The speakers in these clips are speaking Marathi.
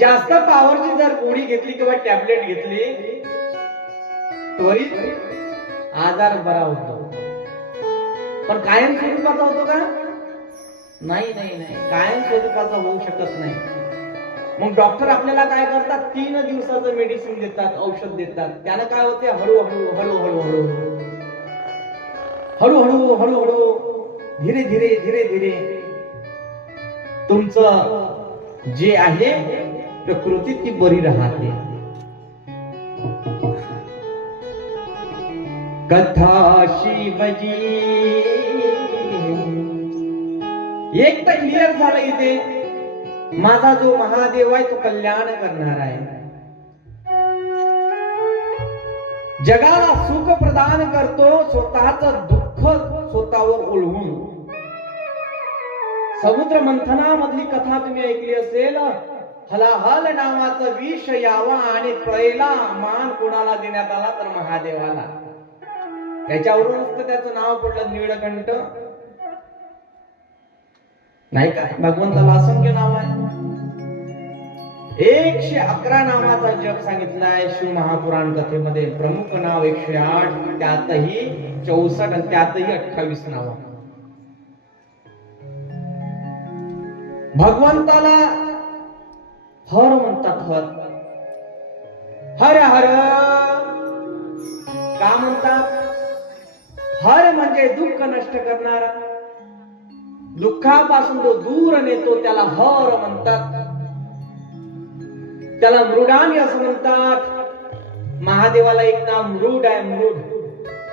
जास्त पॉवरची जर गोळी घेतली किंवा टॅबलेट घेतली त्वरित आजार बरा होतो, पण कायम स्वरूपाचा होतो का? नाही नाही नाही, कायम स्वरूपाचा होऊ शकत नाही. मग डॉक्टर आपल्याला काय करतात? 3 दिवसाचं मेडिसिन देतात, औषध देतात. त्यानं काय होते? हळूहळू हळूहळू हळूहळू हळूहळू हळूहळू धीरे धीरे धीरे धीरे तुमचं जे आहे प्रकृती ती बरी राहते. कथा शिवजी एक तर क्लिअर झालं इथे, माझा जो महादेव आहे तो कल्याण करणार आहे, जगाला सुख प्रदान करतो, स्वतःच दुःख स्वतःवर ओढवून. समुद्र मंथनामधली कथा तुम्ही ऐकली असेल. हलाहल नावाचं विष यावा आणि प्यायला मान कोणाला देण्यात आला तर महादेवाला. त्याच्यावरूनच त्याचं नाव पडलं नीळकंठ. नाही का? भगवंताला असंख्य नाव आहे. 111 नावाचा जप सांगितला आहे शिव महापुराण कथेमध्ये. प्रमुख नाव 108, त्यातही 64 आणि त्यातही 28 नाव. भगवंताला हर म्हणतात. हर हर हर का म्हणतात? हर म्हणजे दुःख नष्ट करणारा, दुःखापासून तो दूर नेतो, त्याला हर म्हणतात. त्याला मृडानी असं म्हणतात. महादेवाला एक नाव मृड आहे. मृड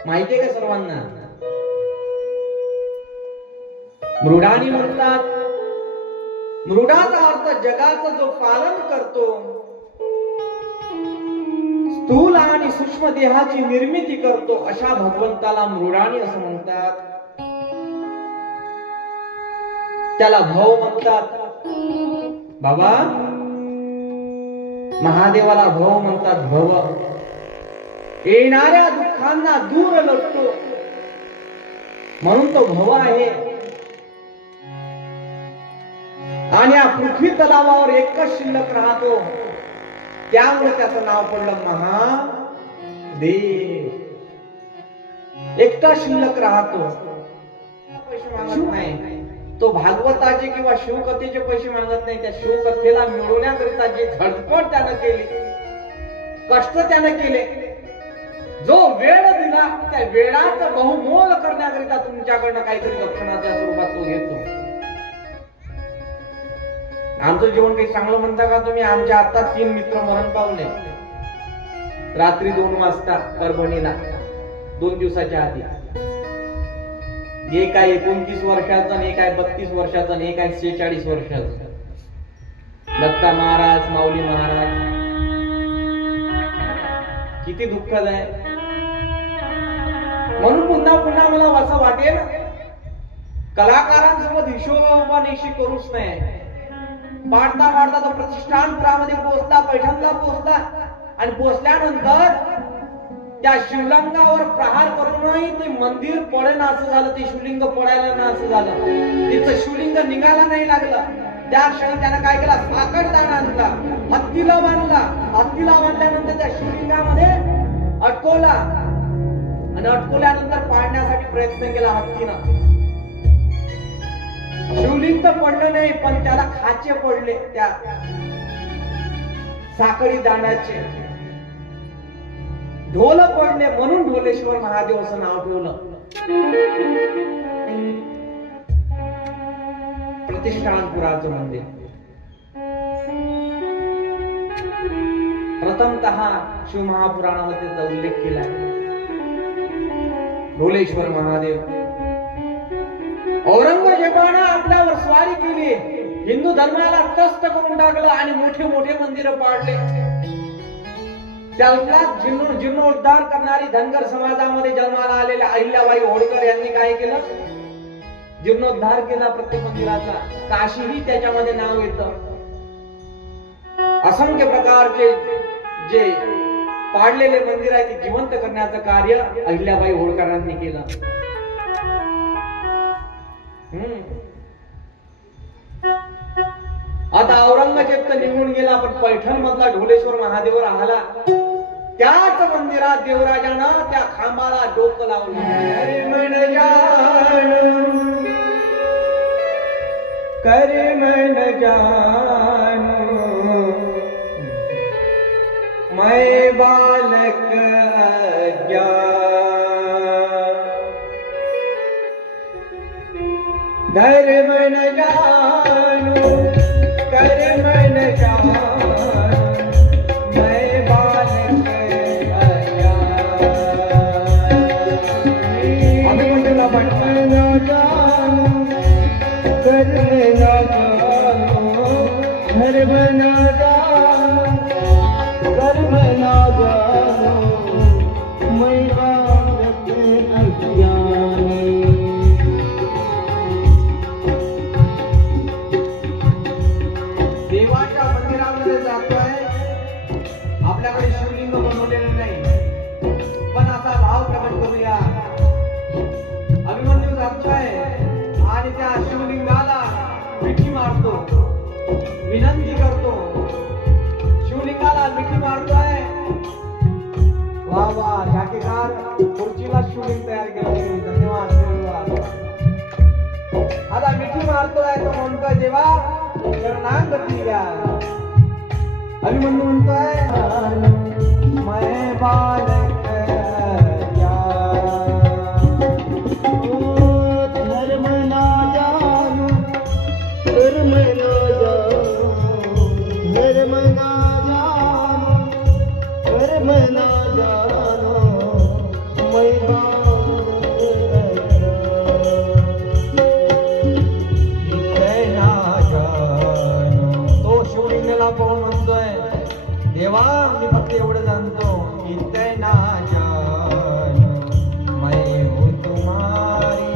माहितीये का सर्वांना? मृडानी म्हणतात. मृडाचा अर्थ जगाचं जो पालन करतो, स्थूल आणि सूक्ष्म देहाची निर्मिती करतो, अशा भगवंताला मृडानी असं म्हणतात. त्याला भव म्हणतात. बाबा महादेवाला भव म्हणतात. भव येणाऱ्या दुःखांना दूर लटतो म्हणून तो भव आहे. आणि या पृथ्वी तलावावर एकच शिल्लक राहतो, त्यामुळे त्याचं नाव पडलं महादेव. एकटा शिल्लक राहतो, पैसे मागत नाही तो. भागवताचे किंवा शिवकथेचे पैसे मागत नाही. त्या शिवकथेला मिळवण्याकरिता जे धडपड त्यानं केली, कष्ट त्यानं केले, जो वेळ दिला, त्या वेळात बहुमोल करण्याकरिता तुमच्याकडनं काहीतरी दक्षिणाच्या स्वरूपात तो घेतो. आमचं जीवन काही चांगलं म्हणता का तुम्ही? आमच्या आता 3 मित्र मरण पावले रात्री 2 वाजता परभणीला, 2 दिवसाच्या आधी. एक आहे 29 वर्षाचा, एक आहे 32 वर्षाचा, एक आहे 46 वर्षाचा. दत्ता महाराज, माऊली महाराज. किती दुःखद आहे. म्हणून पुन्हा पुन्हा मला असं वाटेल, कलाकारांसोबत हिशोबानिशी करूच नाही. पाडता पाडता तो प्रतिष्ठानपुरामध्ये पोहोचला, पैठणला पोहोचला, आणि पोहोचल्यानंतर त्या शिवलिंगावर प्रहार करूनही ते मंदिर पडेना असं झालं. ते शिवलिंग पडायला ना असं झालं. तिचं शिवलिंग निघायला नाही लागलं. त्या क्षणी त्यानं काय केला? साखळदाण आणला, हत्तीला बांधला. हत्तीला बांधल्यानंतर त्या शिवलिंगामध्ये अटकवला, आणि अटकवल्यानंतर पाडण्यासाठी प्रयत्न केला हत्तीनं. शिवलिंग तर पडलं नाही, पण त्याला खाचे पडले त्या साखळी दाण्याचे. ढोल पडले, म्हणून ढोलेश्वर महादेव असं नाव ठेवलं. प्रतिष्ठानपुराचं मंदिर प्रथमतः शिव महापुराणामध्ये त्याचा उल्लेख केला आहे. ढोलेश्वर महादेव. औरंगजेबानं आपल्यावर स्वारी केली, हिंदू धर्माला त्रस्त करून टाकलं आणि मोठे मोठे मंदिर पाडले. त्याला जीर्णोद्धार करणारी धनगर समाजामध्ये जन्माला आलेल्या अहिल्याबाई होळकर यांनी काय केलं? जीर्णोद्धार केला प्रत्येक मंदिराचा. काशीही त्याच्यामध्ये नाव येतं. असंख्य प्रकारचे जे पाडलेले मंदिर आहे ते जिवंत करण्याचं कार्य अहिल्याबाई होळकरांनी केलं. आता औरंगजेब तर निघून गेला, पण पैठण मधला ढोलेश्वर महादेव राहिला. त्याच मंदिरात देवराजानं त्या खांबाला डोकं लावलं. हरी मन जाणू, कर मन जाणू, मैं बालक अज्ञान, धर्म न जानू, कर मन जाणू, मैं बालक अज्ञान. अभिमन्यूला म्हटलं न जानू, कर्म न जानू, धर्म न जानू, कर्म न जानू, मैं बालक अज्ञानी. देवाच्या मंदिरामध्ये जातोय, आपल्याकडे शिवलिंग बनवलेलं नाही, पण असा भाव प्रकट करूया. अभिमन्यू जातोय आणि त्या शिवलिंगाला मिठी मारतो, विनंती करतो. शिवलिंगाला मिठी मारतोय. वा वा, ढाकेकार खुर्चीला शिवलिंग तयार केलं. धन्यवाद धन्यवाद. आता मिठी मारतोय तो म्हणतोय देवा शरणागती द्या. अभिमन्यू म्हणतोय मैं बालक अज्ञान, धर्म ना जानू, कर्म ना जानू, धर्म ना जानू, कर्म ना जानू, मैं बालक देवा मी फक्त एवढं जाणतो, इतना जान मैं हूँ तुम्हारी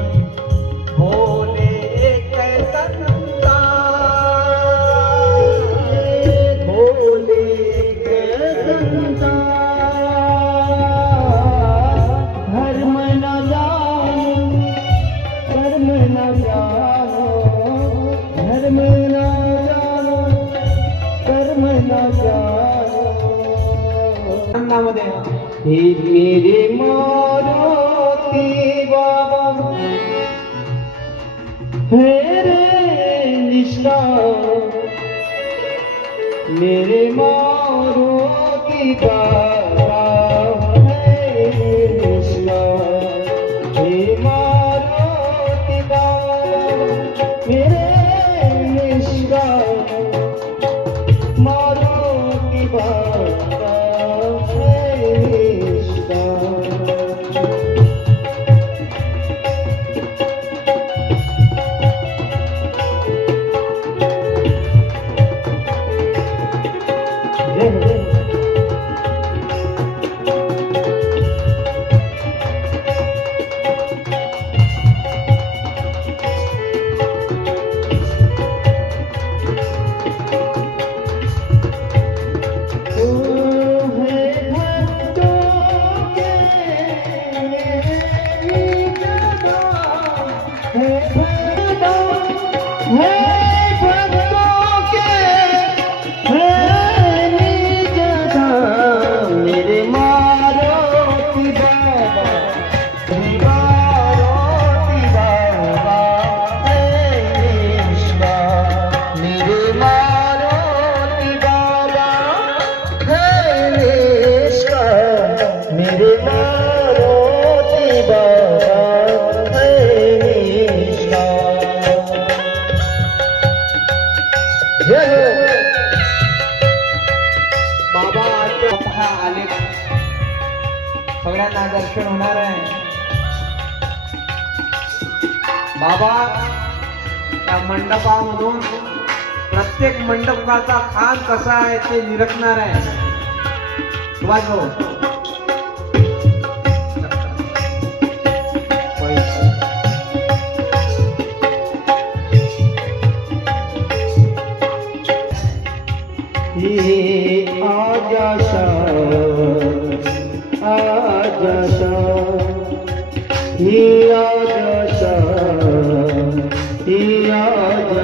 भोले एक संता, भोले एक संता, धर्म न जानू, कर्म न जानू, धर्म न जानू, कर्म न जानू. हे मेरे मारुति बाबा, हे रे निष्ठा, मेरे मारुति बाबा, हे निष्ठा, हे मारुति बाबा, मेरे निष्ठा, मारुति बाबा. बाबा आले, सगळ्यांना दर्शन होणार आहे. बाबा त्या मंडपामधून प्रत्येक मंडपाचा खान कसा आहे ते निरखणार आहे. सुभाष भाऊ आजा आजा आजा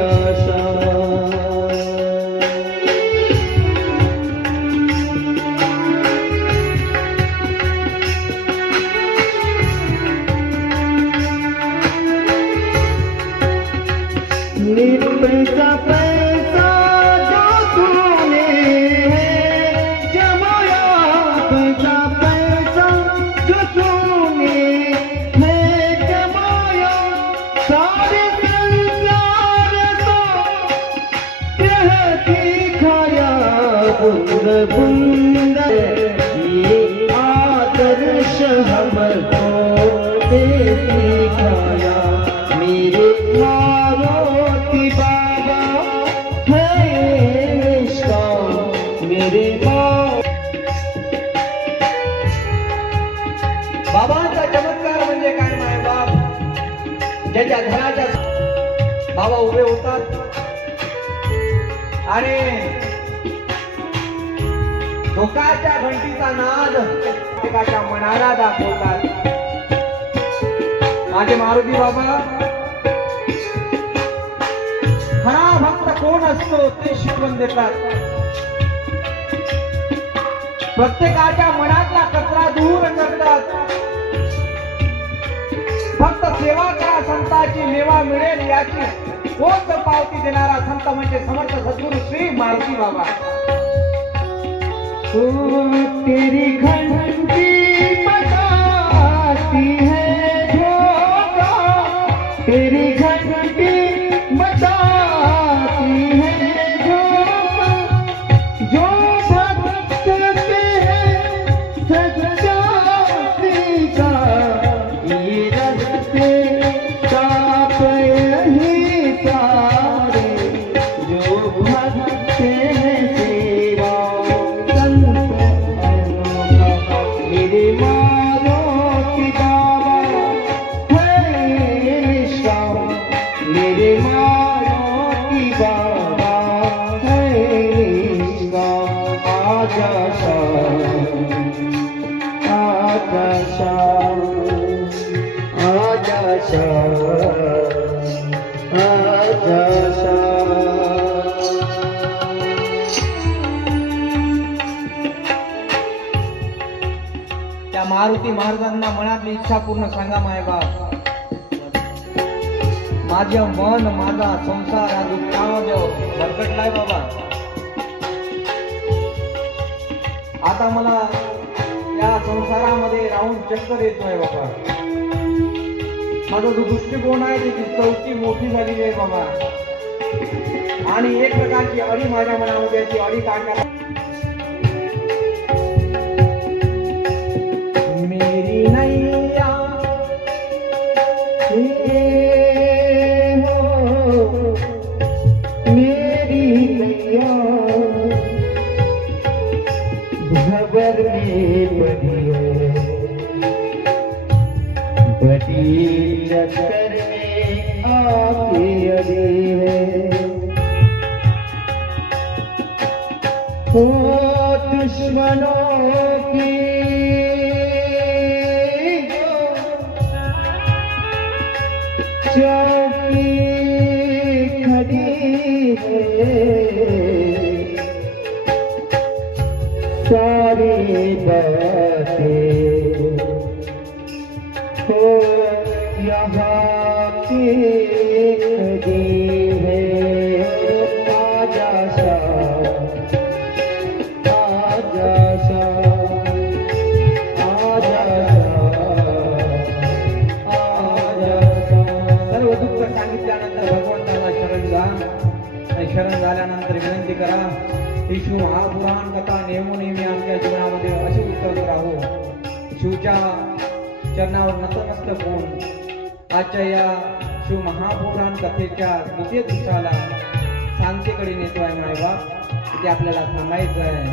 बूंद बूंद ये आदर्श हमको दे सिखाया। मेरे मारुति बाबा है इसका मेरे बाबांचा चमत्कार म्हणजे काय मायबाप, ज्याच्या घराच्या बाबा उभे होतात आणि धोकाच्या घंटीचा नाद प्रत्येकाच्या मनाला दाखवतात. माझे मारुती बाबा खरा भक्त कोण असतो ते शिकवून देतात. प्रत्येकाच्या मनातला कचरा दूर करतात. फक्त सेवा करा संताची मेवा मिळेल याची कोण पावती देणारा संत म्हणजे समर्थ सद्गुरु श्री मारुती बाबा. तेरी घंटी बताती है धोखा, तेरी घंटी बताती है धोखा, जो भक्त के है सच्चाई का ये रस्ते काप ही सारे, जो भक्त है सेवा मेरे मारुति बाबा है निष्ठा, मेरे मारुति बाबा है निष्ठा। आजा शाम आजा शाम आजा शाम आजा शाम। त्या मारुती महाराजांना मनातली इच्छा पूर्ण सांगा मायबाप. माझं मन माझा संसार हा दुःखामध्ये भरकटलाय बाबा. आता मला या संसारामध्ये राहून चक्कर येतोय बाबा. माझा जो दृष्टिकोन आहे त्याची चौकी मोठी झालेली आहे बाबा. आणि एक प्रकारची अडी माझ्या मनामध्ये ती अडी काढणार. मेरी नैया मेरी नैया भंवर में पड़ी है, बड़ी चक्कर में आके अड़ी है। हो दुश्मनों की चौकी खड़ी है, सारी बातें हो यहाँ की खड़ी है। आजा शाम आजा शाम आजा शाम। सर्व दुःख सांगितल्यानंतर भगवंताला शरण जा आणि शरण झाल्यानंतर विनंती करा ही शिव महापुराण कथा नेहमी आमच्या जीवनामध्ये अशी उत्तर राहू. शिवच्या चरणावर नतमस्तक होऊन आजच्या या शिव महापुराण कथेच्या द्वितीय दिवसाला शांतीकडे नेतो आहे मायबाप. तिथे आपल्याला थांबायचं आहे.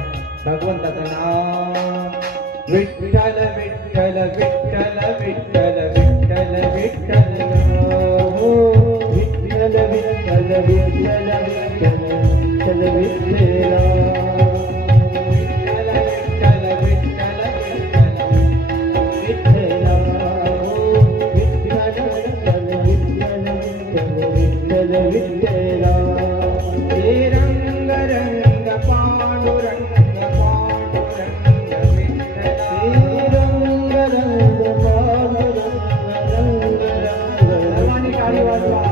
भगवंताचं नाव विठ्ठल विठ्ठल विठ्ठल विठ्ठल विठ्ठल विठ्ठल हो विठ्ठल विठ्ठल विठ्ठल विठ्ठल विठ्ठल रंग रंग पांडुरंग पांडुरंग रंग रंग पांडुरंग रंग रंग. सर्वांनी टाळी वाजवा.